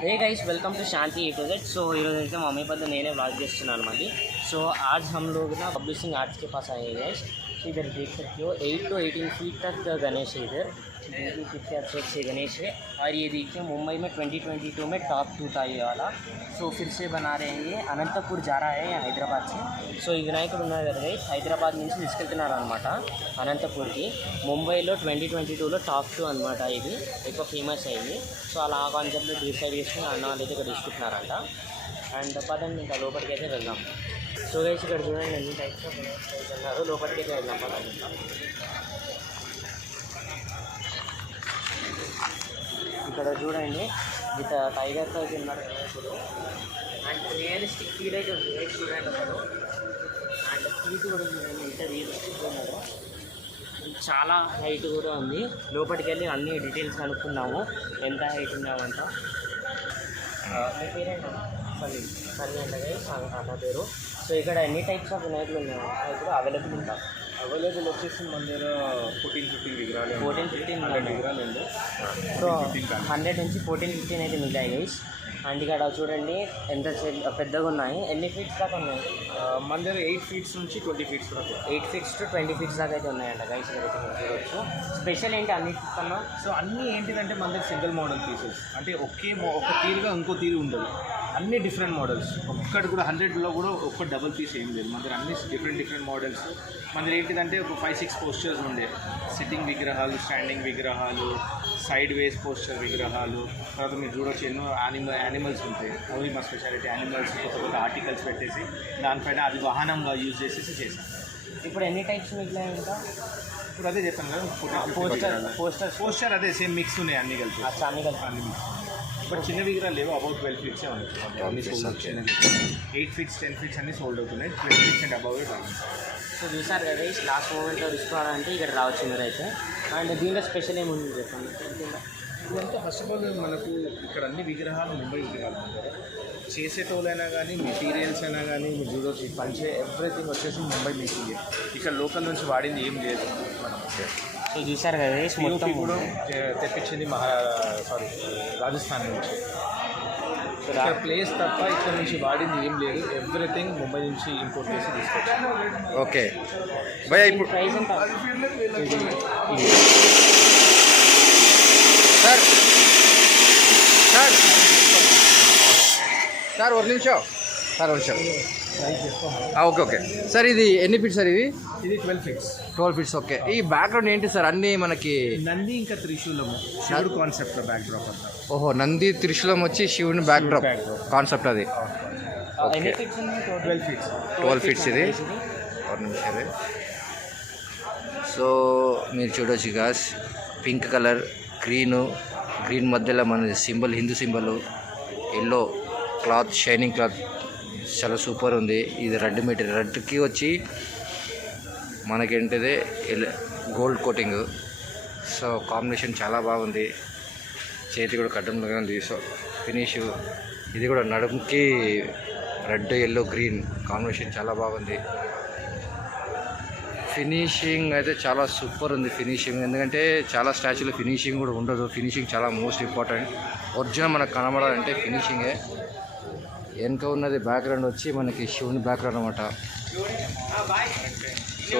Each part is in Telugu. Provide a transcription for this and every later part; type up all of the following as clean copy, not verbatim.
Hey guys welcome to Shanti A to Z. So ये मम्मी पद నేనే ब्लॉग చేస్తున్నాను मम्मी। सो आज हम लोग ना पब्लिशिंग आर्ट्स के पास आए हैं गाइस। इधर देख सकते हो 8 to 18 फीट तक गणेश है। इधर देखिए कितने अच्छे अच्छे गणेश है। और ये देखिए मुंबई में 2022 में टॉप 2 था ये वाला। सो फिर से बना रहे हैं। ये अनंतपुर जा रहा है हैदराबाद से। సో ఈ వినాయకుడు ఉన్నారు కదా గైస్, హైదరాబాద్ నుంచి తీసుకెళ్తున్నారు అనమాట అనంతపూర్కి। ముంబైలో 2022లో టాప్ 2 అనమాట, ఇది ఎక్కువ ఫేమస్ అయింది। సో అలా ఆ కాన్సెప్ట్లో డిసైడ్ చేసుకుని అన్న వాళ్ళు అయితే ఇక్కడ తీసుకుంటున్నారంట। అండ్ పదండి ఇంకా లోపలికి అయితే వెళ్దాం। సో గైస్ ఇక్కడ చూడండి ఎన్ని టైప్స్ ఆఫ్ ఉన్నారు, లోపలికి అయితే వెళ్దాం పదండి। ఇక్కడ చూడండి విత్ టైగర్తో అయితే ఉన్నారు ఇప్పుడు। అండ్ రియలిస్టిక్ ఫీల్ అయితే ఉంది గైస్, చూడండి అసలు। అండ్ ఫీట్ కూడా చూడండి ఎంత రియలిస్టిక్ ఉన్నారో, చాలా హైట్ కూడా ఉంది। లోపలికి వెళ్ళి అన్ని డీటెయిల్స్ కనుక్కున్నాము ఎంత హైట్ ఉన్నామంట। మీ పేరేంట? సన్నీ అంట గైస్ అన్న పేరు। సో ఇక్కడ ఎన్ని టైప్స్ ఆఫ్ వినాయకులు ఉన్నాయో ఇప్పుడు అవైలబుల్ ఉంటాయి। అవైలబుల్ వచ్చేసి మన దగ్గర 14-15 విగ్రహాలు 14-15 విగ్రహాలు ఉంది। సో 100 నుంచి 14-15 అయితే మిగిలాయి గైస్। అండ్ ఇక్కడ చూడండి ఎంత పెద్దగా ఉన్నాయి, ఎన్ని ఫీట్స్ దాకా ఉన్నాయి? మన దగ్గర 8 ఫీట్స్ నుంచి 20 ఫీట్స్ వరకు, 8 ఫీట్స్ to 20 ఫీట్స్ దాకా అయితే ఉన్నాయంట గైస్। ఇక్కడైతే మీరు చూడవచ్చు। స్పెషల్ ఏంటి అన్నిటికన్నా? సో అన్నీ ఏంటిదంటే మన దగ్గర సింగిల్ మోడల్ పీసెస్, అంటే ఒక తీరుగా ఇంకో తీరు ఉండదు, అన్ని డిఫరెంట్ మోడల్స్। ఒక్కటి కూడా 100లో కూడా ఒక్క డబుల్ పీస్ ఏం లేదు మన దగ్గర, అన్ని డిఫరెంట్ మోడల్స్। మన దగ్గర ఏంటిదంటే ఒక 5-6 పోస్టర్స్ ఉండే, సిట్టింగ్ విగ్రహాలు, స్టాండింగ్ విగ్రహాలు, సైడ్ వేస్ పోస్టర్ విగ్రహాలు, తర్వాత మీరు చూడవచ్చు ఎన్నో యానిమల్స్ ఉంటాయి। ఓన్లీ మా స్పెషాలిటీ యానిమల్స్, కొత్త ఆర్టికల్స్ పెట్టేసి దానిపైన అది వాహనంగా యూజ్ చేసేసి చేసాం। ఇప్పుడు ఎన్ని టైప్స్ మిగిలాయి ఇంకా? ఇప్పుడు అదే చెప్పాను కదా, పోస్టర్ అదే సేమ్ మిక్స్ ఉన్నాయి అన్ని కలిపి, అన్ని మిక్స్। ఇప్పుడు చిన్న విగ్రహాలు లేవు, అబౌట్ 12 ఫీట్స్ ఉన్నాయి, 8 ఫీట్స్ 10 ఫీట్స్ అన్ని సోల్డ్ అవుతున్నాయి, 12 ఫీట్స్ అండ్ అబౌవ్ రావాలి। సో చూసారు కదా లాస్ట్ మూమెంట్లో తీసుకోవాలంటే ఇక్కడ రావచ్చు మీరు అయితే। అండ్ దీంట్లో స్పెషల్ ఏముంది చెప్పండి? ఇదంతా ఫస్ట్ ఆఫ్ ఆల్ మనకు ఇక్కడ అన్ని విగ్రహాలు ముంబై విగ్రహాలు ఉంటారు, చేసేటోళ్ళైనా కానీ మెటీరియల్స్ అయినా కానీ మీరు చూడవచ్చు, పంచే ఎవ్రీథింగ్ వచ్చేసి ముంబై మేకింగ్, ఇక్కడ లోకల్ నుంచి వాడింది ఏం లేదు మనం। సో చూసారు కదా మొత్తం కూడా తెప్పించింది రాజస్థాన్ నుంచి, ఇక్కడ ప్లేస్ తప్ప ఇక్కడ నుంచి వాడింది ఏం లేదు, ఎవ్రీథింగ్ ముంబై నుంచి ఇంపోర్ట్ చేసి తీసుకొచ్చాం। ఓకే భయ్యా, ఇప్పుడు ప్రైస్ ఎంత? సార్ ఒక నిమిషం ఓకే సార్, ఇది ఎన్ని ఫీట్స్ సార్? ఇది 12 ఫీట్స్ 12 ఫీట్స్ ఓకే। ఈ బ్యాక్గ్రౌండ్ ఏంటి సార్? అన్నీ మనకి నంది ఇంకా త్రిశూలము, శివుడు కాన్సెప్ట్ బ్యాక్డ్రాప్ అంతా। ఓహో, నంది త్రిశూలం వచ్చి శివుని బ్యాక్డ్రాప్ కాన్సెప్ట్ అది। ఎన్ని ఫీట్స్ ఉంది? 12 ఫీట్స్ ఇది। ఒక నిమిషం। సో మీరు చూడవచ్చు గాస్, పింక్ కలర్, గ్రీన్ మధ్యలో మన symbol, Hindu symbol, yellow cloth, shining cloth, చాలా సూపర్ ఉంది। ఇది రెడ్ మెటీరియల్, రెడ్కి వచ్చి మనకేంటిదే గోల్డ్ కోటింగ్, సో కాంబినేషన్ చాలా బాగుంది। చేతి కూడా కట్టంలో ఉంది, సో ఫినిష్ ఇది కూడా నడుముకి రెడ్, ఎల్లో, గ్రీన్ కాంబినేషన్ చాలా బాగుంది। ఫినిషింగ్ అయితే చాలా సూపర్ ఉంది ఫినిషింగ్, ఎందుకంటే చాలా స్టాచ్యూలో ఫినిషింగ్ కూడా ఉండదు, ఫినిషింగ్ చాలా మోస్ట్ ఇంపార్టెంట్। ఒరిజినల్ మనకు కనబడాలంటే ఫినిషింగే। వెనుక ఉన్నది బ్యాక్గ్రౌండ్ వచ్చి మనకి శివుని బ్యాక్గ్రౌండ్ అనమాట। సో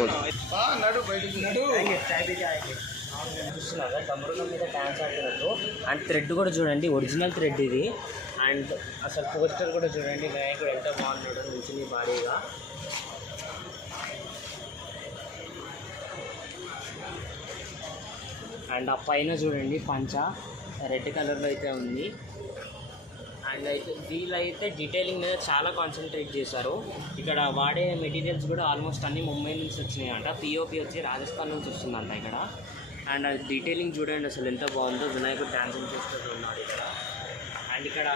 చూస్తున్నారా తమ్ముళ్ళ మీద డ్యాన్స్ ఆడుతున్నట్టు। అండ్ థ్రెడ్ కూడా చూడండి, ఒరిజినల్ థ్రెడ్ ఇది। అండ్ అసలు పోస్టర్ కూడా చూడండి, వినాయకుడు ఎంత బాగున్నాడు నుంచి భారీగా। అండ్ ఆ పైన చూడండి పంచ రెడ్ కలర్లో అయితే ఉంది। అండ్ అయితే వీళ్ళైతే డీటెయిలింగ్ మీద చాలా కాన్సన్ట్రేట్ చేశారు। ఇక్కడ వాడే మెటీరియల్స్ కూడా ఆల్మోస్ట్ అన్నీ ముంబై నుంచి వచ్చినాయి అంట, పిఓపి వచ్చి రాజస్థాన్ నుంచి వస్తుందంట ఇక్కడ। అండ్ అది డీటెయిలింగ్ చూడండి అసలు ఎంత బాగుందో, వినాయకుడు డాన్సింగ్ చేస్తూ ఉన్నాడు ఇక్కడ। అండ్ ఇక్కడ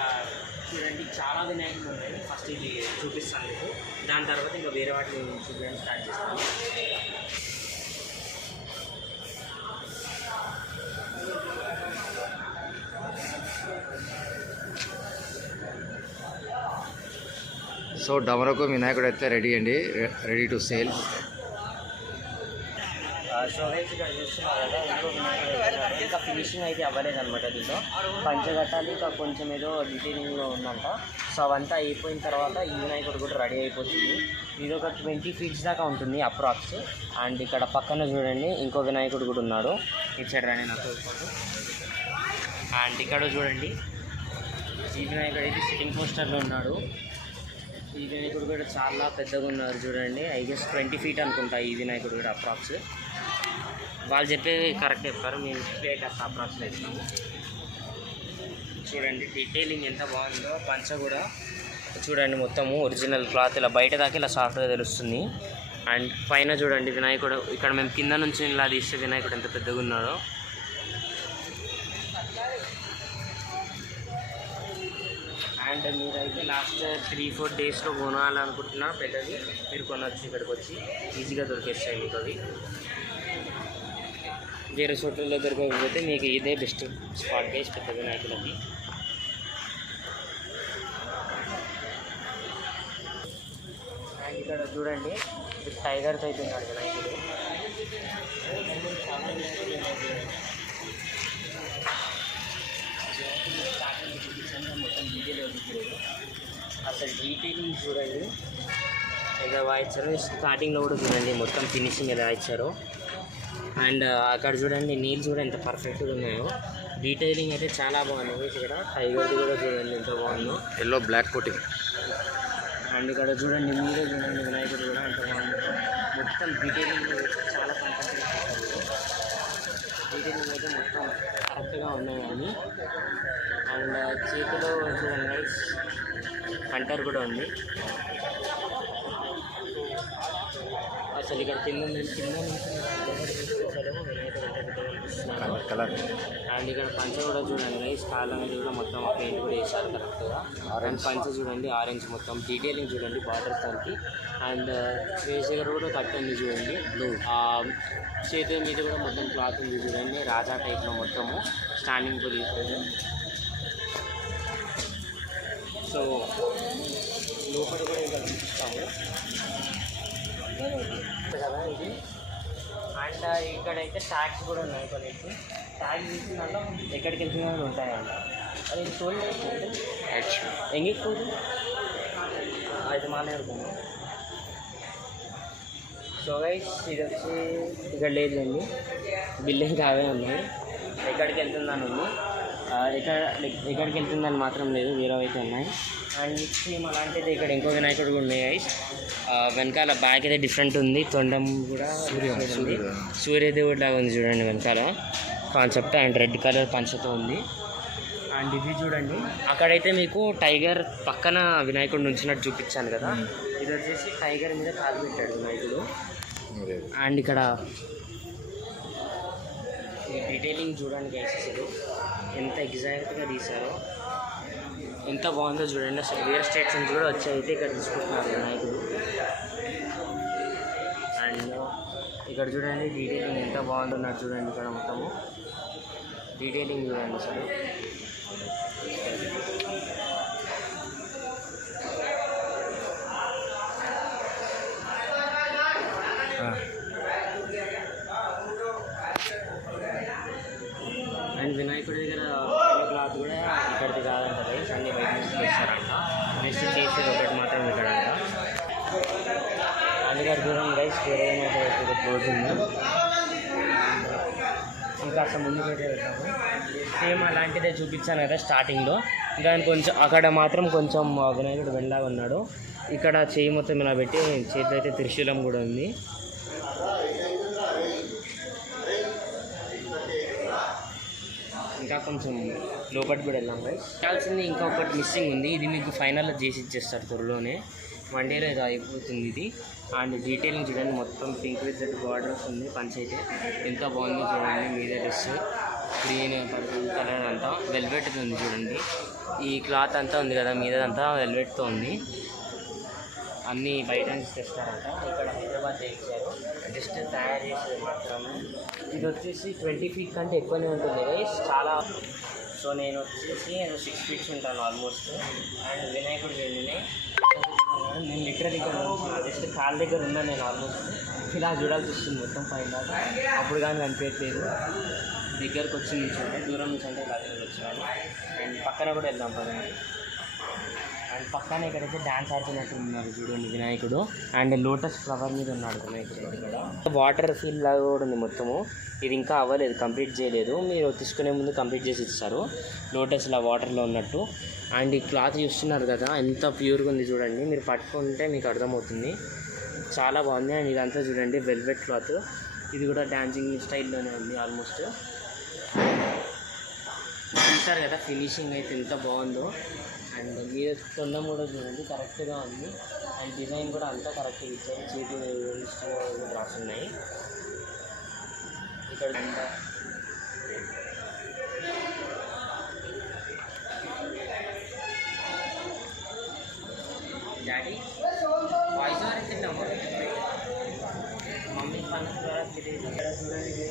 చూడండి చాలా వినాయకులు ఉన్నాయి, ఫస్ట్ ఇది చూపిస్తాను మీకు, దాని తర్వాత ఇంకా వేరే వాటిని చూపించడం స్టార్ట్ చేస్తాను। సో డమరకు వినాయకుడు అయితే రెడీ అండి, రెడీ టు సేల్। సో ఇక్కడ చూస్తున్నారు కదా, ఇంకో వినాయకుడు ఇంకా ఫినిషింగ్ అయితే అవ్వలేదు అనమాట. దీంట్లో పంచగట్టాలి, ఇంకా కొంచెం ఏదో డీటెయిలింగ్లో ఉందంట. సో అవంతా అయిపోయిన తర్వాత ఈ వినాయకుడు కూడా రెడీ అయిపోతుంది. ఇది ఒక 20 ఫీట్స్ దాకా ఉంటుంది అప్రాక్స్. అండ్ ఇక్కడ పక్కన చూడండి ఇంకో వినాయకుడు కూడా ఉన్నాడు. ఇచ్చాడు రాని నాకు. అండ్ ఇక్కడ చూడండి ఈ వినాయకుడు అయితే సిట్టింగ్ పోస్టర్లో ఉన్నాడు. ఈ వినాయకుడు కూడా చాలా పెద్దగా ఉన్నారు చూడండి. ఐ గెస్ 20 ఫీట్ అనుకుంటా ఈ వినాయకుడు కూడా అప్రాక్స్. వాళ్ళు చెప్పేది కరెక్ట్ చెప్పారు, మేము ఫీట్ అప్రాక్స్ వేసినాము. చూడండి డీటెయిలింగ్ ఎంత బాగుందో. పంచ కూడా చూడండి మొత్తము ఒరిజినల్ క్లాత్ ఇలా బయట దాకా ఇలా సాఫ్ట్గా తెలుస్తుంది. అండ్ పైన చూడండి వినాయకుడు, ఇక్కడ మేము కింద నుంచి ఇలా తీస్తే వినాయకుడు ఎంత పెద్దగా ఉన్నాడో. అండ్ మీరైతే లాస్ట్ 3-4 డేస్లో కొనాలనుకుంటున్నా పెద్దది మీరు కొనవచ్చు. ఇక్కడికి వచ్చి ఈజీగా దొరికేస్తాయి మీకు అవి. వేరే చోట్లలో దొరకకపోతే మీకు ఇదే బెస్ట్ స్పాట్ గైస్ పెద్ద వినాయకులకి. అండ్ ఇక్కడ చూడండి టైగర్తో అయితే ఉన్నాడు వినాయకుడు. మొత్తం డీటెయిల్ అసలు డీటెయిలింగ్ చూడండి ఎలా వాయించారు. స్టార్టింగ్లో కూడా చూడండి మొత్తం ఫినిషింగ్ ఎలా ఇచ్చారో. అండ్ అక్కడ చూడండి నీళ్ళు కూడా ఎంత పర్ఫెక్ట్గా ఉన్నాయో. డీటెయిలింగ్ అయితే చాలా బాగుంది. ఇక్కడ టైగర్ది కూడా చూడండి ఎంత బాగుందో, ఎల్లో బ్లాక్ కోటింగ్. అండ్ ఇక్కడ చూడండి మీరే చూడండి వినాయకుడు కూడా ఎంత బాగుందో. మొత్తం డీటెయిలింగ్ చాలా పర్ఫెక్ట్గా ఇస్తారు. డీటెయిలింగ్ అయితే మొత్తం కరెక్ట్గా ఉన్నాయి అని. అండ్ చేతిలో చూడండి గైస్ హంటర్ కూడా ఉంది. అసలు ఇక్కడ కింద నుంచి కలర్. అండ్ ఇక్కడ పంచ కూడా చూడండి గైస్, కాళ్ళ మీద కూడా మొత్తం పెయింట్ కూడా వేసారు కరెక్ట్గా. అండ్ పంచ చూడండి ఆరెంజ్ మొత్తం డీటెయిలింగ్ చూడండి బార్డర్ దానికి. అండ్ ఫేస్ దగ్గర కూడా కట్ ఉంది చూడండి బ్లూ. చేతి మీద కూడా మొత్తం క్లాత్ ఉంది చూడండి రాజా టైప్లో మొత్తము స్టాండింగ్ పొజిషన్. సో లోపల కూడా ఇంకా చూపిస్తాము కదా ఇది. అండ్ ఇక్కడైతే ట్యాగ్స్ కూడా ఉన్నాయి కొన్ని. ట్యాగ్ తీసిన దాంట్లో ఎక్కడికి వెళ్తున్నా ఉంటాయంట. అది చూడండి ఎంగిపోదు అది మానేడుతుంది. సో గైస్ ఇది వచ్చి ఇక్కడ లేదండి, బిల్డింగ్ కావే ఉన్నాయి. ఎక్కడికి వెళ్తుందని ఉంది, ఎక్కడికి వెళ్తుందని మాత్రం లేదు, వేరే అయితే ఉన్నాయి. అండ్ సేమ్ అలాంటిది ఇక్కడ ఇంకో వినాయకుడు కూడా ఉన్నాయి గైస్. వెనకాల బ్యాగ్ అయితే డిఫరెంట్ ఉంది, తొండం కూడా సూర్యదేవుడు లాగా ఉంది చూడండి వెనకాల కాన్సెప్ట్. అండ్ రెడ్ కలర్ పంచతో ఉంది. అండ్ ఇది చూడండి అక్కడైతే మీకు టైగర్ పక్కన వినాయకుడు నుంచినట్టు చూపించాను కదా, ఇది వచ్చేసి టైగర్ మీద కాలు పెట్టాడు వినాయకుడు. అండ్ ఇక్కడ ఈ డీటెయిలింగ్ చూడండి గైస్, అసలు ఎంత ఎగ్జాక్ట్గా తీశారో, ఎంత బాగుందో చూడండి. అసలు వేరే స్టేట్స్ నుంచి కూడా వచ్చి అయితే ఇక్కడ తీసుకుంటున్నారు వినాయకుడు. అండ్ ఇక్కడ చూడండి డీటెయిలింగ్ ఎంత బాగుంటున్నారు చూడండి. ఇక్కడ మొత్తము డీటెయిలింగ్ చూడండి అసలు. అండ్ వినాయకుడి దగ్గర క్లాత్ కూడా ఇక్కడిది కాదంట గైస్, అన్ని బయట నుంచి చేస్తారంట. నెక్స్ట్ చేసేది ఒకటి మాత్రం ఇక్కడ అంట. అండ్ ఇక్కడ చూడండి గైస్ వేరే వినాయకుడు క్లోజ్ ఉంది. ఇంకా అసలు ముందుకు అయితే వెళ్తాము. సేమ్ అలాంటిదే చూపించాను కదా స్టార్టింగ్లో. దాని కొంచెం అక్కడ మాత్రం కొంచెం వినాయకుడు వెళ్ళాగా ఉన్నాడు. ఇక్కడ చేయి మొత్తం ఇలా పెట్టి చేతిలో అయితే త్రిశూలం కూడా ఉంది. ఇంకా కొంచెం లోపలికి కూడా వెళ్ళాం గైస్. చేయాల్సింది ఇంకా ఒకటి మిస్సింగ్ ఉంది, ఇది మీకు ఫైనల్లో చేసి ఇచ్చేస్తారు త్వరలోనే. 1 డేలో ఇది అయిపోతుంది ఇది. అండ్ డీటెయిలింగ్ చూడండి మొత్తం పింక్ విత్ బార్డర్స్ ఉంది. పంచ్ అయితే ఎంత బాగుందో చూడండి. మీద డ్రెస్ గ్రీన్ పర్పుల్ కలర్ అంతా వెల్వెట్ ఉంది చూడండి. ఈ క్లాత్ అంతా ఉంది కదా మీదంతా వెల్వెట్తో ఉంది. అన్నీ బయట నుంచి తెస్తారంట, ఇక్కడ హైదరాబాద్ తెచ్చారు, జస్ట్ తయారు చేసేది మాత్రమే. ఇది వచ్చేసి 20 ఫీట్ కంటే ఎక్కువనే ఉంటుంది గైస్ చాలా. సో నేను వచ్చేసి 6 ఫీట్స్ ఉంటాను ఆల్మోస్ట్. అండ్ వినాయకుడు వెళ్ళినాయి నేను లిటరల్ ఇక్కడ జస్ట్ కాళ్ళ దగ్గర ఉన్నాను నేను ఆల్మోస్ట్. ఇలా చూడాల్సి వస్తుంది మొత్తం పైన, అప్పుడు కానీ కనిపించట్లేదు. దగ్గరకు వచ్చి నిల్చోండి, దూరం నుంచి అంటే ఇలా వచ్చాను. అండ్ పక్కన కూడా వెళ్దాం పదండి. అండ్ పక్కన ఇక్కడైతే డ్యాన్స్ ఆడుతున్నట్టు ఉన్నారు చూడండి వినాయకుడు. అండ్ లోటస్ ఫ్లవర్ మీద ఉన్నాడు వినాయకుడు. ఇక్కడ వాటర్ ఫీల్ లాగా కూడా ఉంది మొత్తము. ఇది ఇంకా అవ్వలేదు, కంప్లీట్ చేయలేదు. మీరు తీసుకునే ముందు కంప్లీట్ చేసి ఇస్తారు లోటస్ ఇలా వాటర్లో ఉన్నట్టు. అండ్ ఈ క్లాత్ చూస్తున్నారు కదా ఎంత ప్యూర్గా ఉంది చూడండి. మీరు పట్టుకుంటే మీకు అర్థమవుతుంది, చాలా బాగుంది. అండ్ ఇదంతా చూడండి వెల్వెట్ క్లాత్. ఇది కూడా డాన్సింగ్ స్టైల్లోనే ఉంది ఆల్మోస్ట్. చూసారు కదా ఫినిషింగ్ అయితే ఎంత బాగుందో. అండ్ మీరు తొండం కూడా చూడండి కరెక్ట్గా ఉంది. అండ్ డిజైన్ కూడా అంతా కరెక్ట్గా ఇచ్చారు, చేతి రాస్తున్నాయి ఇక్కడ. డాడీ వాయిస్ ఓవర్ ఇస్తున్నాము మమ్మీ ఫంక్షన్ ద్వారా ఇక్కడ చూడండి.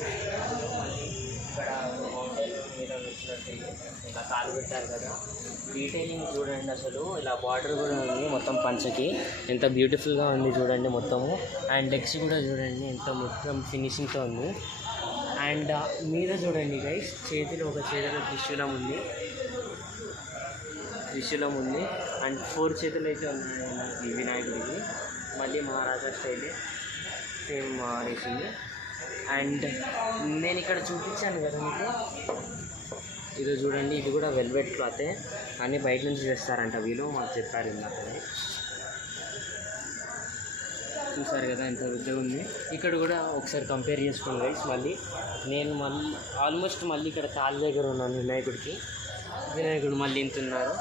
ఇక్కడ మౌంటైన్ మీద వచ్చినట్టు ఇలా కాలు పెట్టారు కదా. డీటెయిలింగ్ చూడండి అసలు. ఇలా బార్డర్ కూడా ఉంది మొత్తం పంచకి, ఎంత బ్యూటిఫుల్గా ఉంది చూడండి మొత్తము. అండ్ డెక్స్ కూడా చూడండి ఎంత మొత్తం ఫినిషింగ్తో ఉంది. అండ్ మీద చూడండి గైస్, చేతిలో ఒక చేతిలో త్రిశూలం ఉంది. అండ్ 4 చేతులు అయితే ఉన్నాయి ఈ వినాయకుడికి. మళ్ళీ మహారాజా స్టైల్ సేమ్ వేసింది. అండ్ నేను ఇక్కడ చూపించాను కదా మీకు, ఇది చూడండి. ఇది కూడా వెల్వెట్ క్లాతే, అన్నీ బయట నుంచి తెస్తారంట వీళ్ళు, మాకు చెప్పారు ఇందాకనే. చూసారు కదా ఎంత పెద్దగా ఉంది. ఇక్కడ కూడా ఒకసారి కంపేర్ చేసుకోండి గైస్. మళ్ళీ నేను ఆల్మోస్ట్ మళ్ళీ ఇక్కడ కాలు దగ్గర ఉన్నాను వినాయకుడు మళ్ళీ ఇంతున్నారు.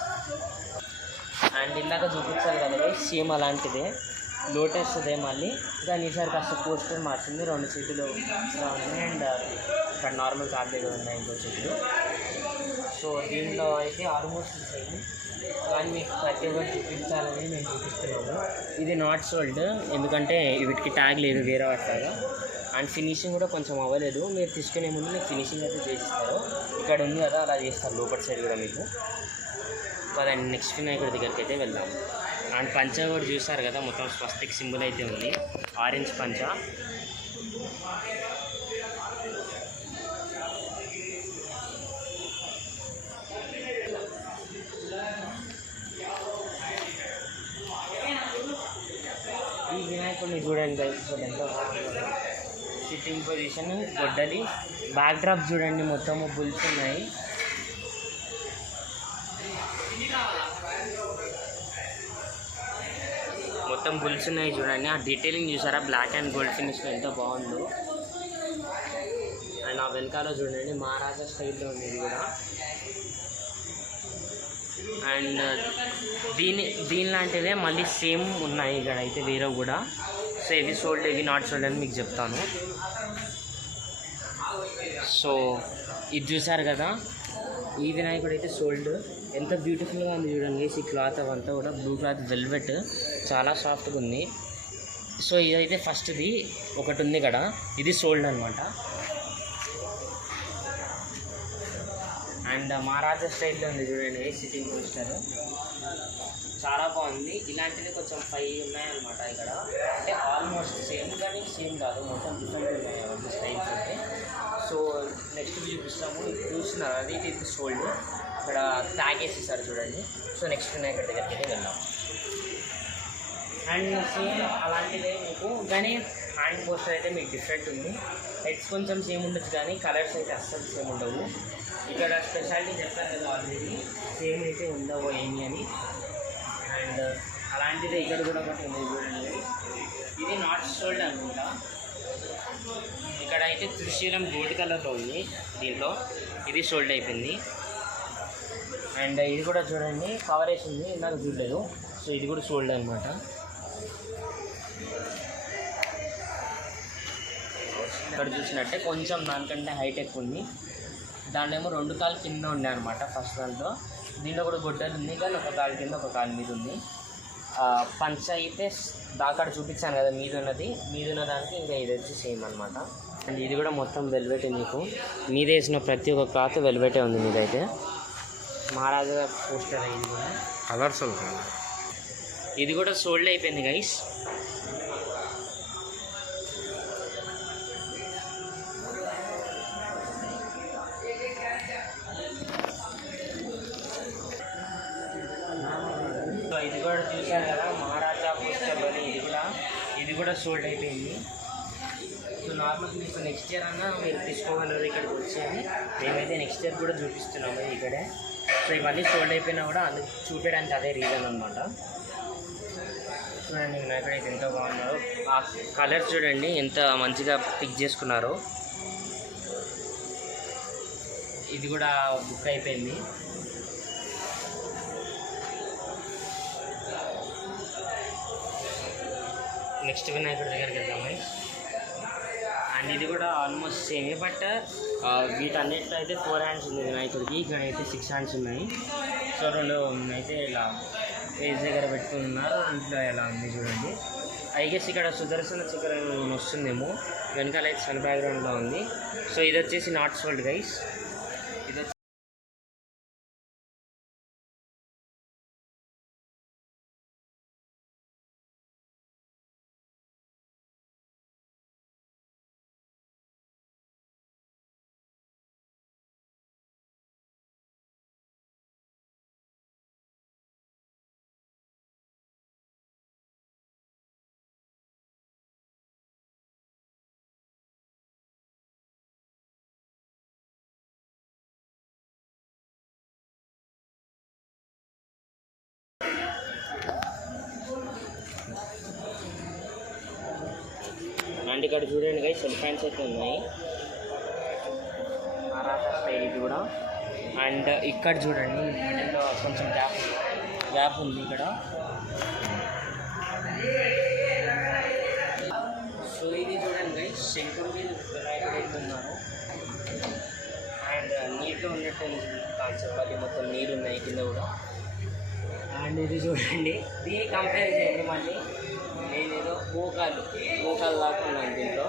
అండ్ ఇందాక చూపించాలి కదా గైస్, సేమ్ అలాంటిదే లోటస్ అదే. మళ్ళీ దాని ఈసారి కాస్త పోస్టర్ మార్చింది, 2 చేతులు ఉన్నాయి. అండ్ ఇక్కడ నార్మల్ కాలు దగ్గర ఉన్నాయి ఇంకో చేతులు. సో దీనిలో అయితే ఆల్మోస్ట్ సేమ్, కానీ మీకు ప్రతి ఒక్కటి చూపించాలని నేను చూపిస్తున్నాను. ఇది నాట్ సోల్డ్, ఎందుకంటే వీటికి ట్యాగ్ లేదు వేరే వాటిలాగా. అండ్ ఫినిషింగ్ కూడా కొంచెం అవ్వలేదు. మీరు తీసుకునే ముందు మీకు ఫినిషింగ్ అయితే చేసిస్తారు. ఇక్కడ ఉంది కదా అలా చేస్తారు లోపల సైడ్ కూడా మీకు. పదండి నెక్స్ట్ వినాయకుడి దగ్గరికి అయితే వెళ్దాం. అండ్ పంచ కూడా చూస్తారు కదా, మొత్తం స్వస్తిక్ సింబల్ అయితే ఉంది, ఆరెంజ్ పంచ. ఈ వినాయకుడిని చూడండి ఎంత సిట్టింగ్ పొజిషన్, గొడ్డలి, బ్యాక్ డ్రాప్ చూడండి మొత్తము బుల్స్ ఉన్నాయి. మొత్తం బుల్స్ ఉన్నాయి చూడండి. ఆ డీటెయిలింగ్ చూసారా, బ్లాక్ అండ్ గోల్డ్ ఫినిష్లో ఎంత బాగుందో. అండ్ ఆ వెనకాల చూడండి మహారాజా స్టైల్లో ఉంది ఇది కూడా. అండ్ దీని లాంటివే మళ్ళీ సేమ్ ఉన్నాయి ఇక్కడ అయితే వేరే కూడా. సో ఇవి సోల్డ్, ఇవి నాట్ సోల్డ్ అని మీకు చెప్తాను. సో ఇది చూసారు కదా, ఈ వినాయకుడు అయితే సోల్డ్. ఎంత బ్యూటిఫుల్గా ఉంది చూడండి. ఈ క్లాత్ అవంతా కూడా బ్లూ క్లాత్ వెల్వెట్, చాలా సాఫ్ట్గా ఉంది. సో ఇదైతే ఫస్ట్ది ఒకటి ఉంది ఇక్కడ, ఇది సోల్డ్ అనమాట. అండ్ మహారాజా స్టైల్లో ఉంది చూడండి సిట్టింగ్ పోస్టర్, చాలా బాగుంది. ఇలాంటివి కొంచెం 5 ఉన్నాయన్నమాట ఇక్కడ. అంటే ఆల్మోస్ట్ సేమ్, కానీ సేమ్ కాదు, మొత్తం డిఫరెంట్ ఉన్నాయి స్టైల్స్ అయితే. సో నెక్స్ట్ చూపిస్తాము. ఇది చూస్తున్నారు అది, ఇది సోల్డ్. ఇక్కడ ట్యాగ్ వేసేసారు చూడండి. సో నెక్స్ట్ వినాయకుడి దగ్గరికి అయితే వెళ్దాం. అండ్ సేమ్ అలాంటిదే మీకు, కానీ హ్యాండ్ పోస్టర్ అయితే మీకు డిఫరెంట్ ఉంది. హెడ్స్ కొంచెం సేమ్ ఉండొచ్చు, కానీ కలర్స్ అయితే అస్సలు సేమ్ ఉండవు. ఇక్కడ స్పెషాలిటీ చెప్పారు కదా ఆల్రెడీ, సేమ్ అయితే ఉండవు ఏమి అని. అండ్ అలాంటిదే ఇక్కడ కూడా ఒకటి ఉంది చూడండి, ఇది నాట్ సోల్డ్ అనుకుంటా. ఇక్కడ అయితే త్రిశూలం గోల్డ్ కలర్లో ఉంది దీంట్లో, ఇది సోల్డ్ అయిపోయింది. అండ్ ఇది కూడా చూడండి కవరేజ్ ఉంది, నాకు చూడలేదు. సో ఇది కూడా సోల్డ్ అనమాట. ఇక్కడ చూసినట్టే కొంచెం దానికంటే హైట్ ఎక్కువ ఉంది. దాంట్లో ఏమో 2 కాలు కింద ఉండే అనమాట ఫస్ట్ దాంట్లో. దీంట్లో కూడా గొడ్డలు ఉంది, కానీ ఒక కాలు కింద ఒక కాలు మీద ఉంది. పంచ అయితే దాకా చూపించాను కదా మీద ఉన్న దానికి ఇంకా ఇది వచ్చి సేమ్ అనమాట. అండ్ ఇది కూడా మొత్తం వెల్వెట్. మీకు మీద వేసిన ప్రతి ఒక్క క్లాత్ వెల్వెటే ఉంది మీదైతే. మహారాజా పోస్టర్ ఇది కూడా కలర్స్, ఇది కూడా సోల్డ్ అయిపోయింది గైస్. చూసారు కదా మహారాజా పుస్తకాలు, ఇది కూడా సోల్డ్ అయిపోయింది. సో నార్మల్గా మీకు నెక్స్ట్ ఇయర్ అన్నా మీరు తీసుకోగలరు ఇక్కడికి వచ్చేది. మేమైతే నెక్స్ట్ ఇయర్ కూడా చూపిస్తున్నాము ఇక్కడే. సో ఇవన్నీ సోల్డ్ అయిపోయినా కూడా అందుకు చూపించడానికి అదే రీజన్ అనమాట. చూడండి వినాయకుడు అయితే ఎంత బాగున్నారో, ఆ కలర్ చూడండి ఎంత మంచిగా పిక్ చేసుకున్నారో. ఇది కూడా బుక్ అయిపోయింది. నెక్స్ట్ వినాయకుడి దగ్గరికి వెళ్దాము. అండ్ ఇది కూడా ఆల్మోస్ట్ సేమే, బట్ వీటన్నిటిలో అయితే 4 హ్యాండ్స్ ఉంది వినాయకుడికి, ఇక్కడ అయితే 6 హ్యాండ్స్ ఉన్నాయి. సో 2 అయితే ఇలా ఫేస్ దగ్గర పెట్టుకుని ఉన్నారు, ఇంట్లో ఎలా ఉంది చూడండి. ఐ గెస్ ఇక్కడ సుదర్శన చక్రం వస్తుందేమో, వెనకాల అయితే సన్ బ్యాక్గ్రౌండ్లో ఉంది. సో ఇది వచ్చేసి నాట్ సోల్డ్ గైస్. ఇది అండ్ ఇక్కడ చూడండి గైస్ సెల్ ఫ్యాన్స్ అయితే ఉన్నాయి, మరాఠా స్టైల్ ఇది కూడా. అండ్ ఇక్కడ చూడండి మిడిల్లో కొంచెం గ్యాప్ ఉంది ఇక్కడ. సో ఇది చూడండి గైస్ శంకరుడి వినాయకుడు అయితే ఉన్నారు. అండ్ నీట్గా ఉన్నట్టు కాన్సెప్ట్, అది మొత్తం నీళ్ళు ఉన్నాయి కింద కూడా. అండ్ ఇది చూడండి, దీన్ని కంపేర్ చేయండి మళ్ళీ. నేనేదో మోకాలు దాకా ఉన్నాను దీంట్లో,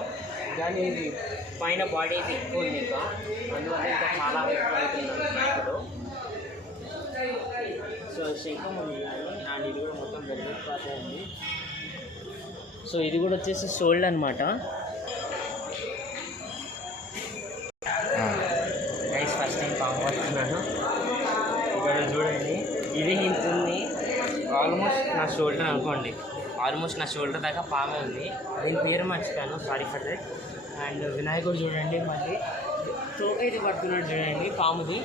కానీ ఇది పైన బాడీ అయితే ఎక్కువ ఉంది ఇంకా, అందువల్ల ఇంకా చాలా ఎక్కువ అవుతున్నాను వినాయకుడు. సో శంఖం ఉంది అండ్ ఇది కూడా మొత్తం వెల్వెట్ క్లాత్ ఉంది. సో ఇది కూడా వచ్చేసి సోల్డ్ అనమాట. గైస్ ఫస్ట్ టైం పాము పడుతున్నాను. ఇక్కడ చూడండి ఇది ఇంత ఉంది, ఆల్మోస్ట్ నా షోల్డర్ అనుకోండి, ఆల్మోస్ట్ నా షోల్డర్ దాకా పామే ఉంది. దీని పేరు మర్చిపోయాను, సారీ ఫర్ దట్. అండ్ వినాయకుడు చూడండి మళ్ళీ తోకైతే పట్టుకున్నాడు చూడండి పాముది.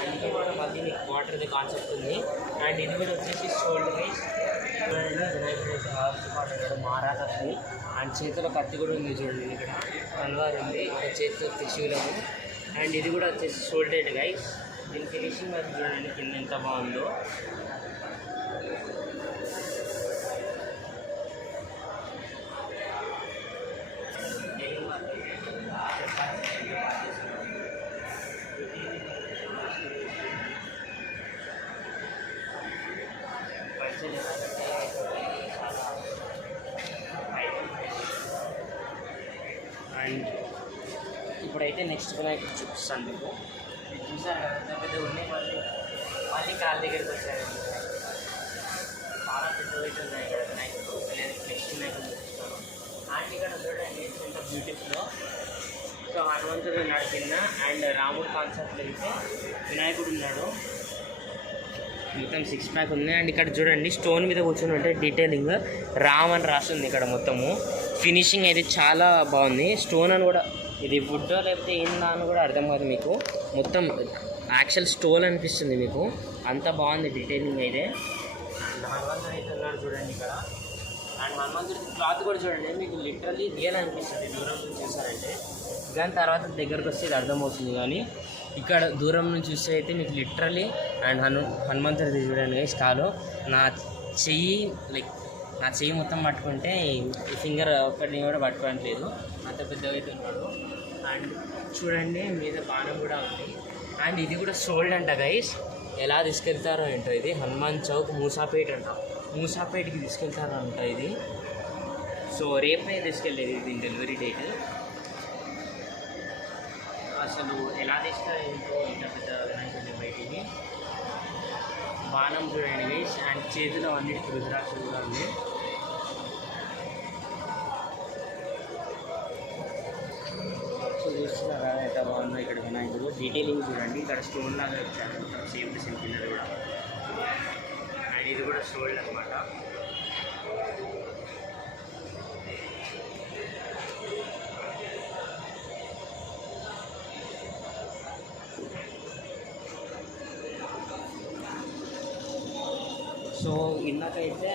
అందుకే కూడా మళ్ళీ వాటర్ది కాన్సెప్ట్ ఉంది. అండ్ ఇది కూడా వచ్చేసి షోల్డర్ వైజ్ చూడండి. వినాయకుడు అయితే హార్స్ పడ్డాడు మహారాజాకి. అండ్ చేతిలో కత్తి కూడా ఉంది చూడండి, ఇక్కడ తల్వార్ ఉంది, ఇక్కడ చేతిలో త్రిశూలము. అండ్ ఇది కూడా వచ్చేసి షోల్డర్డ్ గైస్. దీని ఫినిషింగ్ అది చూడండి కింద ఎంత బాగుందో. అండ్ ఇప్పుడైతే నెక్స్ట్ వినాయకుడు చూపిస్తాను మీకు. మీరు చూసారు కదా పెద్ద పెద్ద ఉన్నాయి, మళ్ళీ కాళ్ళ దగ్గరికి వచ్చారండి. చాలా పెద్ద వెయిట్ ఉన్నాయి ఇక్కడ వినాయకుడు. నెక్స్ట్ వినాయకుడు చూపిస్తాను. అండ్ ఇక్కడ చూడండి ఎంత బ్యూటిఫుల్. సో హనుమంతుడు ఉన్నాడు కింద, అండ్ రాముడు కాన్సెప్ట్లో అయితే వినాయకుడు ఉన్నాడు. మొత్తం 6 ప్యాక్ ఉంది. అండ్ ఇక్కడ చూడండి స్టోన్ మీద కూర్చొని ఉంటే డీటెయిలింగ్ రామ్ అని రాస్తుంది ఇక్కడ మొత్తము. ఫినిషింగ్ అయితే చాలా బాగుంది. స్టోన్ అని కూడా ఇది వుడ్డో లేకపోతే ఏందా అని కూడా అర్థం కాదు మీకు, మొత్తం యాక్చువల్ స్టోన్ అనిపిస్తుంది మీకు, అంత బాగుంది డీటెయిలింగ్ అయితే. అండ్ హనుమంతుడు అయితే ఉన్నాడు చూడండి ఇక్కడ. అండ్ హనుమంతుడి క్లాత్ కూడా చూడండి మీకు లిటరల్లీ రియల్ అనిపిస్తుంది దూరం నుంచి చూసారంటే. దాని తర్వాత దగ్గరకు వస్తే ఇది అర్థమవుతుంది, కానీ ఇక్కడ దూరం నుంచి చూస్తే అయితే మీకు లిటరల్లీ. అండ్ హనుమంతుడిది చూడండి గైస్ కాలు, నా చెయ్యి మొత్తం పట్టుకుంటే ఈ ఫింగర్ ఒక్కడిని కూడా పట్టుకోవట్లేదు, అంత పెద్దగా అయితే ఉన్నాడు. అండ్ చూడండి మీద బాణం కూడా ఉంది. అండ్ ఇది కూడా సోల్డ్ అంట గైస్. ఎలా తీసుకెళ్తారో ఏంటో, ఇది హనుమాన్ చౌక్ మూసాపేట్ అంట, మూసాపేట్కి తీసుకెళ్తారో అంట ఇది. సో రేపే తీసుకెళ్ళేది దీని డెలివరీ డేట్. అసలు ఎలా తీస్తారు ఏంటో ఇంత పెద్ద వినాయకుడి బయటికి. బాణం చూడండి గైస్. అండ్ చేతిలో అన్నిటికీ రుద్రాక్ష కూడా ఉంది. సో చూస్తున్నారా ఎంత బాగుందో ఇక్కడ వినాయకుడు. డీటెయిలింగ్ చూడండి, ఇక్కడ స్టోన్ లాగా వచ్చారు సేమ్ కింద కూడా. అండ్ ఇది కూడా సోల్డ్ అనమాట. సో ఇందాకైతే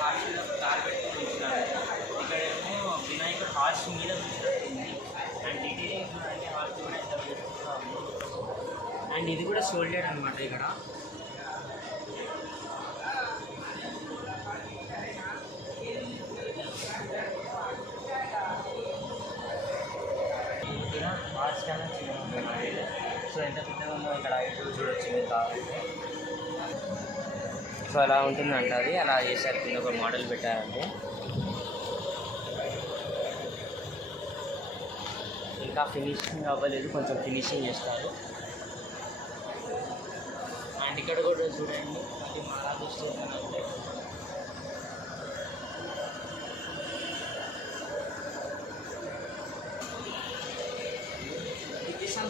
హార్ట్స్ కార్ పెట్టుకుని ఉంటున్నారు. ఇక్కడేమో వినాయకుడు హార్ట్స్ మీద ఉంచినట్టుంది. అండ్ డీటెయిలింగ్ చూడండి, హార్ట్స్ కూడా ఎంత beautiful-గా ఉంది. అండ్ ఇది కూడా సోల్డెడ్ అనమాట. ఇక్కడ హార్ట్స్ కన్నా చిన్నగా ఉంటుంది. సో ఎంత పెద్దగా ఉందో ఇక్కడ ఐదు చూడొచ్చు మీరు కావాలంటే. సో అలా ఉంటుందంట. అది అలా చేశారు, కింద ఒక మోడల్ పెట్టారంటే. ఇంకా ఫినిషింగ్ అవ్వలేదు, కొంచెం ఫినిషింగ్ చేస్తారు. అండ్ ఇక్కడ కూడా చూడండి, మళ్ళీ మాలా అంటే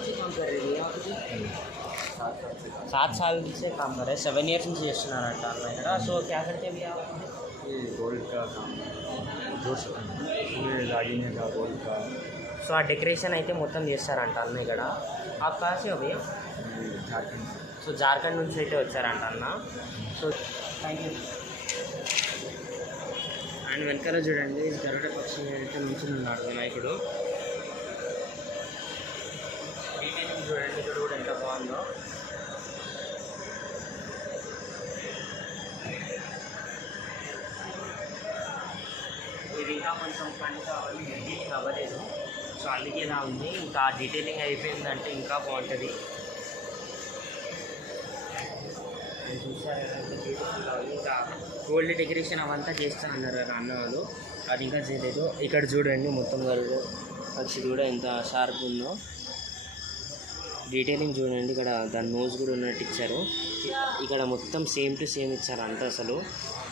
से काम कर रही है आप? 7 साल से काम कर रहे हैं, 7 years నుంచి చేస్తున్నారంట అన్నమాట. సో क्या करते हैं भैया? ये गोल्ड का काम, जोश ये रागिनी का गोल्ड का. సో ఆ డెకరేషన్ అయితే మొత్తం చేస్తారంట అన్న ఇక్కడ. ఆ కాసే భయ్యా झारखंड. సో జార్ఖండ్ నుంచి అయితే వచ్చారంట అన్న. So thank you. అండ్ వెనకాల చూడండి, గరుడ పక్షి అయితే నుంచుని ఉన్నాడు వినాయకుడు. చూడండి ఇక్కడ కూడా ఎంత బాగుందో. ఇది ఇంకా కొంచెం పని కావాలి, ఎడిటింగ్ అవ్వలేదు. సో అందుకే ఇలా ఉంది. ఇంకా డీటెయిలింగ్ అయిపోయిందంటే ఇంకా బాగుంటుంది. చూసారు బ్యూటిఫుల్గా ఉంది. ఇంకా గోల్డ్ డెకరేషన్ అవంతా చేస్తాను అన్నారు అన్న వాళ్ళు, అది ఇంకా చేయలేదు. ఇక్కడ చూడండి మొత్తం వరకు పక్షి కూడా ఎంత షార్ప్ ఉందో. డీటెయిలింగ్ చూడండి, ఇక్కడ దాని నోజ్ కూడా ఉన్నట్టు ఇచ్చారు. ఇక్కడ మొత్తం సేమ్ టు సేమ్ ఇచ్చారు అంట. అసలు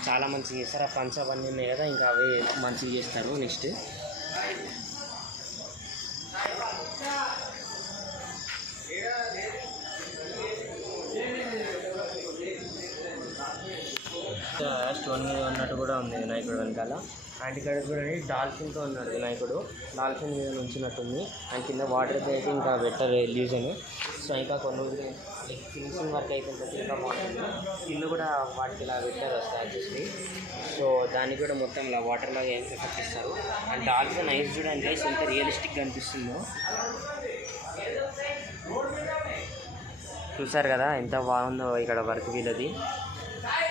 చాలా మంచిగా చేస్తారు. ఆ పంచ అవన్నీ ఉన్నాయి కదా, ఇంకా అవే మంచిగా చేస్తారు. నెక్స్ట్ స్టోన్ మీద ఉన్నట్టు కూడా ఉంది వినాయకుడు వెనకాల. అండ్ ఇక్కడ చూడండి డాల్ఫిన్తో ఉన్నాడు వినాయకుడు. డాల్ఫిన్ మీద ఉంచినట్టుంది. అండ్ కింద వాటర్ అయితే ఇంకా బెటర్ ఇల్యూజన్. సో ఇంకా కొన్ని ఫినిషింగ్ వర్క్ అయితే ఇంకా బాగుంటుంది. కింద కూడా వాటికి ఇలా పెట్టారు స్టాచ్యూస్ని. సో దాన్ని కూడా మొత్తం ఇలా వాటర్ లాగా ఏం ఎఫెక్ట్ ఇస్తారు. అండ్ డాల్ఫిన్ ఐస్ చూడండి గైస్ ఎంత రియలిస్టిక్గా అనిపిస్తుందో. చూసారు కదా ఎంత బాగుందో ఇక్కడ వర్క్ వీళ్ళది.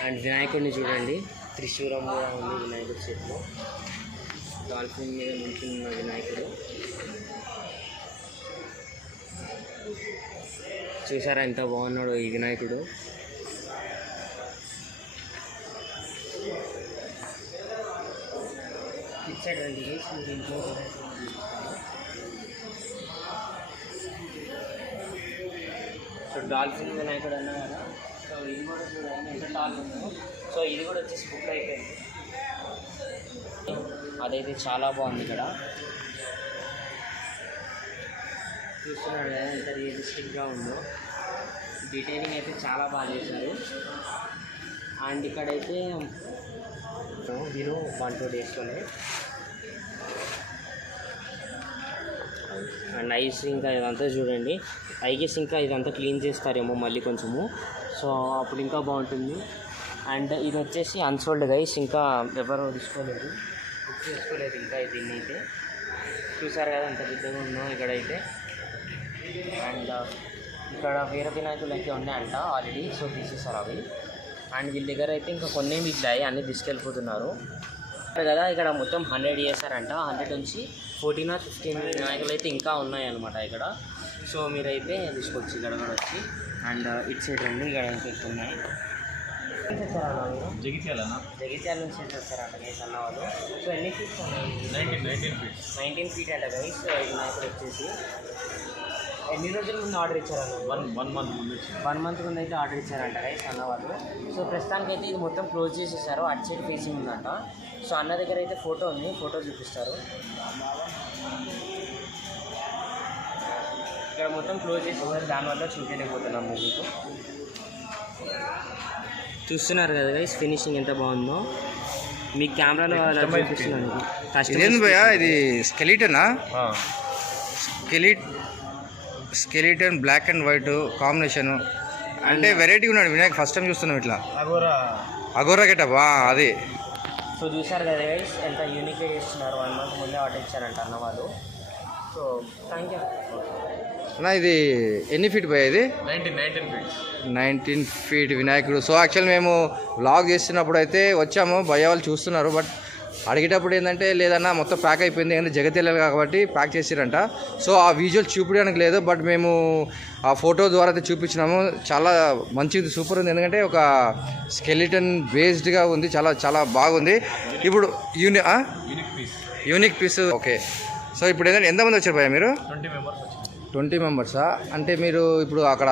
అండ్ వినాయకుడిని చూడండి, త్రిశూలం కూడా ఉంది వినాయకుడి చేతిలో. డాల్ఫిన్ మీద నుంచున్న వినాయకుడు చూసారా ఎంత బాగున్నాడు ఈ వినాయకుడు. ఇచ్చాడండి ఇంట్లో. సో డాల్ఫిన్ వినాయకుడు అన్నా కదా. సో ఇది కూడా చూడండి ఎంత టాల్ ఉందో. సో ఇది కూడా వచ్చేసి బుక్ అయిపోయింది. అదైతే చాలా బాగుంది. ఇక్కడ చూస్తున్నాడు కదా ఎంత రియలిస్టిక్గా ఉందో. డీటెయిలింగ్ అయితే చాలా బాగా చేశారు. అండ్ ఇక్కడైతే మీరు 1-2 డేస్లోనే అండ్ ఐస్ ఇంకా ఇదంతా చూడండి. ఐగెస్ ఇంకా ఇదంతా క్లీన్ చేస్తారేమో మళ్ళీ కొంచెము. సో అప్పుడు ఇంకా బాగుంటుంది. అండ్ ఇది వచ్చేసి అన్సోల్డ్ గైస్, ఇంకా ఎవరు తీసుకోలేదు ఇంకా దీన్ని అయితే. చూసారు కదా ఎంత పెద్దగా ఉందో ఇక్కడైతే. అండ్ ఇక్కడ వేరే వినాయకులు అయితే ఉన్నాయంట ఆల్రెడీ. సో తీసేస్తారు అవి. అండ్ వీళ్ళ దగ్గర అయితే ఇంకా కొన్ని మిగిలాయి, అన్నీ తీసుకెళ్ళిపోతున్నారు కదా. ఇక్కడ మొత్తం 100 చేశారంట. 100 నుంచి 14 or 15 వినాయకులు అయితే ఇంకా ఉన్నాయన్నమాట ఇక్కడ. సో మీరైతే తీసుకోవచ్చు ఇక్కడ కూడా వచ్చి. అండ్ ఇటు సైడ్ రండి, ఇక్కడ ఇంకా ఉన్నాయి. జగిత్యాల నుంచి చేస్తారంట గైస్ అన్న వాళ్ళు. సో ఎన్ని ఫీట్స్ ఉన్నాయి? 19 feet అంట గైస్. వినాయకుడు వచ్చేసి ఎన్ని రోజుల ముందు ఆర్డర్ ఇచ్చారన్న? 1 month ముందు. 1 month ముందు అయితే ఆర్డర్ ఇచ్చారంట గైస్ అన్న వాళ్ళు. సో ప్రస్తుతానికి అయితే ఇది మొత్తం క్లోజ్ చేసేసారు. అటు సైడ్ ఫేసింగ్ ఉందంట. సో అన్న దగ్గర అయితే ఫోటో ఉంది, ఫోటో చూపిస్తారు. ఇక్కడ మొత్తం క్లోజ్ చేసేసారు, దానివల్ల చూపించలేకపోతున్నాము మీకు. చూస్తున్నారు కదా గైస్ ఫినిషింగ్ ఎంత బాగుందో. మీ కెమెరాలో అలా చూపిస్తున్నాను. ఇదేంది భయ్యా, ఇది స్కెలిటనా? Skeleton black and white combination అంటే వెరైటీ ఉన్నాడు వినాయక్. ఫస్ట్ టైం చూస్తున్నాం ఇట్లా. అగోరా గెటప్ అది. సో చూసారు కదా గైస్ ఎంత యూనిక్గా చేస్తున్నారు. 1 month ముందే ఆర్డర్ ఇచ్చారంట అన్న వాళ్ళు. సో థ్యాంక్ యూ అన్న. ఇది ఎన్ని ఫీట్ భయ్యా ఇది? 19 ఫీట్ వినాయకుడు. సో యాక్చువల్ మేము వ్లాగ్ చేస్తున్నప్పుడు అయితే వచ్చాము, భయ్యా వాళ్ళు చూస్తున్నారు. బట్ అడిగేటప్పుడు ఏంటంటే లేదన్నా మొత్తం ప్యాక్ అయిపోయింది, ఎందుకంటే జగతి వెళ్ళాలి కాబట్టి ప్యాక్ చేసిరంట. సో ఆ విజువల్ చూపించడానికి లేదు, బట్ మేము ఆ ఫోటో ద్వారా అయితే చూపించినాము. చాలా మంచిది, సూపర్ ఉంది. ఎందుకంటే ఒక స్కెలిటన్ బేస్డ్గా ఉంది, చాలా చాలా బాగుంది. ఇప్పుడు యూనిక్ పీస్. ఓకే. సో ఇప్పుడు ఏంటంటే ఎంతమంది వచ్చారు భయ్యా మీరు? 20 మెంబర్సా? అంటే మీరు ఇప్పుడు అక్కడ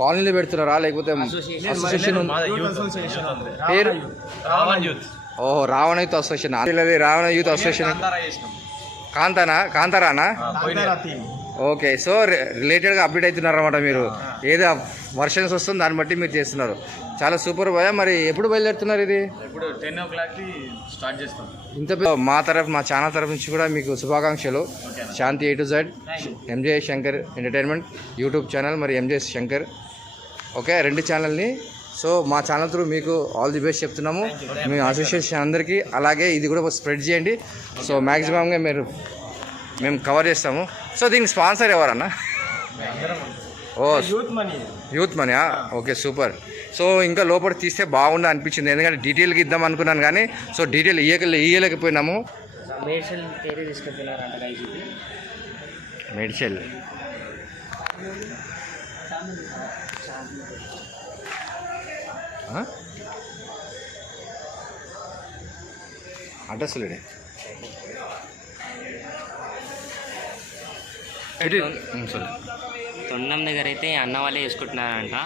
కాలనీలో పెడుతున్నారా లేకపోతే అసోసియేషన్ పేరు? ఓహో, Ravana youth association. Ravana youth association కాంతారానా? ఓకే. సో రిలేటెడ్గా అప్డేట్ అవుతున్నారు అనమాట మీరు. ఏదో వర్షన్స్ వస్తుంది దాన్ని బట్టి మీరు చేస్తున్నారు. చాలా సూపర్ భయ్యా. మరి ఎప్పుడు బయలుదేరుతున్నారు ఇది? 10 o'clockకి స్టార్ట్ చేస్తాం. ఇంత మా ఛానల్ తరఫు నుంచి కూడా మీకు శుభాకాంక్షలు. Shanti A to Z, M J Shankar entertainment YouTube channel, మరి ఎంజే శంకర్. ఓకే, 2 ఛానల్ని. సో మా ఛానల్ త్రూ మీకు ఆల్ ది బెస్ట్ చెప్తున్నాము, మీ అసోసియేషన్ అందరికీ. అలాగే ఇది కూడా స్ప్రెడ్ చేయండి. సో మ్యాక్సిమంగా మేము కవర్ చేస్తాము. సో దీనికి స్పాన్సర్ ఎవరన్నా? ఓ, youth money. Okay, super. So ఇంకా లోపల తీస్తే బాగుండు అనిపించింది, ఎందుకంటే డీటెయిల్గా ఇద్దాం అనుకున్నాను కానీ సో డీటెయిల్ ఇయ్యలేకపోయినాము. మేడ్చల్ పేరు తీసుకెళ్తున్నారంట గైస్. మేడ్చల్ అడ్రస్ లేడే. తొండం దగ్గర అయితే అన్న వాళ్ళే చేసుకుంటున్నారంట.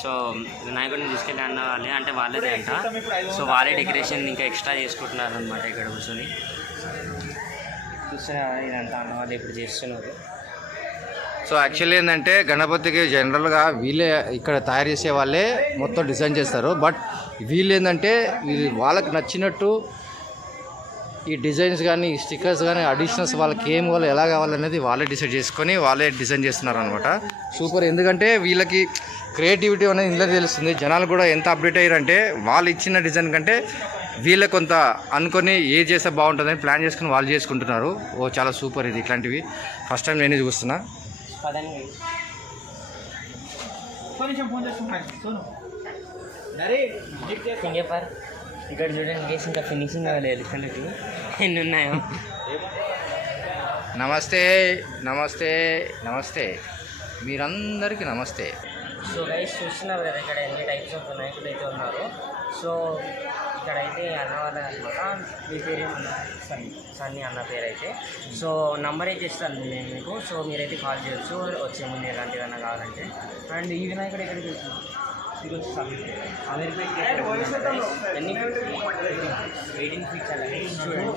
సో వినాయకుడిని తీసుకెళ్ళి అన్న వాళ్ళే అంటే వాళ్ళదే అంట. సో వాళ్ళే డెకరేషన్ ఇంకా ఎక్స్ట్రా చేసుకుంటున్నారు అనమాట ఇక్కడ కూర్చొని. చూసారా ఇదంతా అన్న వాళ్ళు ఇప్పుడు చేస్తున్నారు. సో యాక్చువల్లీ ఏంటంటే గణపతికి జనరల్గా వీళ్ళే ఇక్కడ తయారు చేసే వాళ్ళే మొత్తం డిజైన్ చేస్తారు. బట్ వీళ్ళు ఏంటంటే వాళ్ళకి నచ్చినట్టు ఈ డిజైన్స్ కానీ ఈ స్టిక్కర్స్ కానీ అడిషనల్స్ వాళ్ళకి ఏం కావాలో ఎలా కావాలనేది వాళ్ళే డిసైడ్ చేసుకొని వాళ్ళే డిజైన్ చేస్తున్నారు అనమాట. సూపర్. ఎందుకంటే వీళ్ళకి క్రియేటివిటీ అనేది ఇందులో తెలుస్తుంది. జనాలు కూడా ఎంత అప్డేట్ అయ్యారంటే వాళ్ళు ఇచ్చిన డిజైన్ కంటే వీళ్ళకి కొంత అనుకొని ఏ చేస్తే బాగుంటుందని ప్లాన్ చేసుకుని వాళ్ళు చేసుకుంటున్నారు. ఓ చాలా సూపర్ ఇది. ఇట్లాంటివి ఫస్ట్ టైం నేను చూస్తున్నా. ఇక్కడ చూడండి గేస్ ఇంకా ఫినిషింగ్ అవ్వలేదు. ఎన్ని ఉన్నాయో. నమస్తే నమస్తే నమస్తే మీరందరికీ నమస్తే. సో గైస్ చూస్తున్నారు కదా ఇక్కడ ఎన్ని టైప్స్ ఆఫ్ వినాయకుడు అయితే ఉన్నారు. సో ఇక్కడైతే అన్న వాళ్ళ అనమాట. మీ పేరు ఏమన్నా? సన్నీ అన్న పేరు అయితే. సో నంబర్ అయితే ఇస్తాను నేను మీకు. సో మీరైతే కాల్ చేయొచ్చు వచ్చే ముందు ఎలాంటిదన్నా కావాలంటే. అండ్ ఈ వినాయకుడు ఎక్కడికి వెళ్తున్నాం? ఈరోజు ఎన్ని 18 ఫీట్స్ అలాగే చూడండి.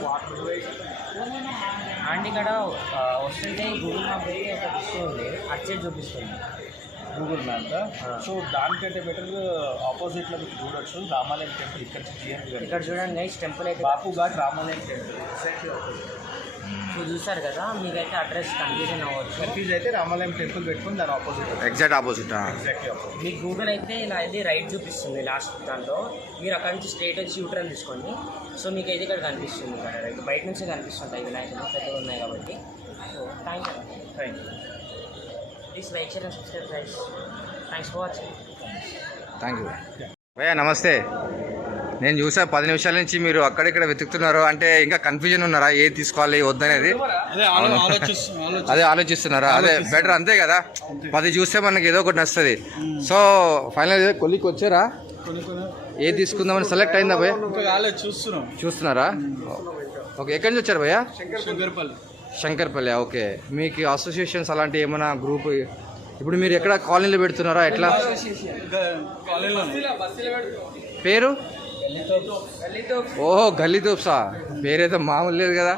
అండ్ ఇక్కడ వస్తుంటే గూగుల్ మ్యాప్ అయితే ఒక డిస్ప్లే ఉంది, అటు సైడ్ చూపిస్తుంది గూగుల్ మ్యాప్. సో దానికంటే బెటర్ ఆపోజిట్లో మీకు చూడొచ్చు రామాలయం టెంపుల్. ఇక్కడ చూడండి గైస్ టెంపుల్ అయితే బాపు ఘాట్ రామాలయం టెంపుల్ ఎగ్జాక్ట్లీ ఆపోజిట్. సో చూసారు కదా మీకైతే అడ్రస్ కన్ఫ్యూజన్ అవ్వచ్చు. కన్ఫ్యూజ్ అయితే రామాలయం టెంపుల్ పెట్టుకుని దాని opposite. Exact opposite. Exactly opposite. మీకు గూగుల్ అయితే ఇలా అయితే రైట్ చూపిస్తుంది లాస్ట్ దాంట్లో. మీరు అక్కడ నుంచి స్ట్రైట్ వచ్చి యూటర్న్ తీసుకోండి. సో మీకు అయితే ఇక్కడ కనిపిస్తుంది ఇక్కడ రైట్ బయట నుంచి కనిపిస్తుంటాయి వినాయకులు పెద్దగా ఉన్నాయి కాబట్టి. So thank you. Please like share and subscribe guys. Thanks for watching. Thank you భయ్యా. నమస్తే. నేను చూసా 10 నిమిషాల నుంచి మీరు అక్కడిక్కడ వెతుకుతున్నారు. అంటే ఇంకా కన్ఫ్యూజన్ ఉన్నారా ఏది తీసుకోవాలి వద్దనేది? అదే ఆలోచిస్తున్నారా? అదే బెటర్, అంతే కదా. 10 చూస్తే మనకి ఏదో ఒకటి నచ్చుతుంది. సో ఫైనల్ కొలికి వచ్చారా? ఏది తీసుకుందామని సెలెక్ట్ అయిందా భయ్యా? చూస్తున్నారా? ఓకే. ఎక్కడి నుంచి వచ్చారు భయ్యా? శంకర్పల్లి. ఓకే. మీకు అసోసియేషన్స్ అలాంటి ఏమైనా గ్రూప్ ఇప్పుడు మీరు ఎక్కడ కాలనీలో పెడుతున్నారా ఎట్లా? పేరు? ఓహో గల్లీ తోప్సా. పేరైతే మామూలు లేదు కదా.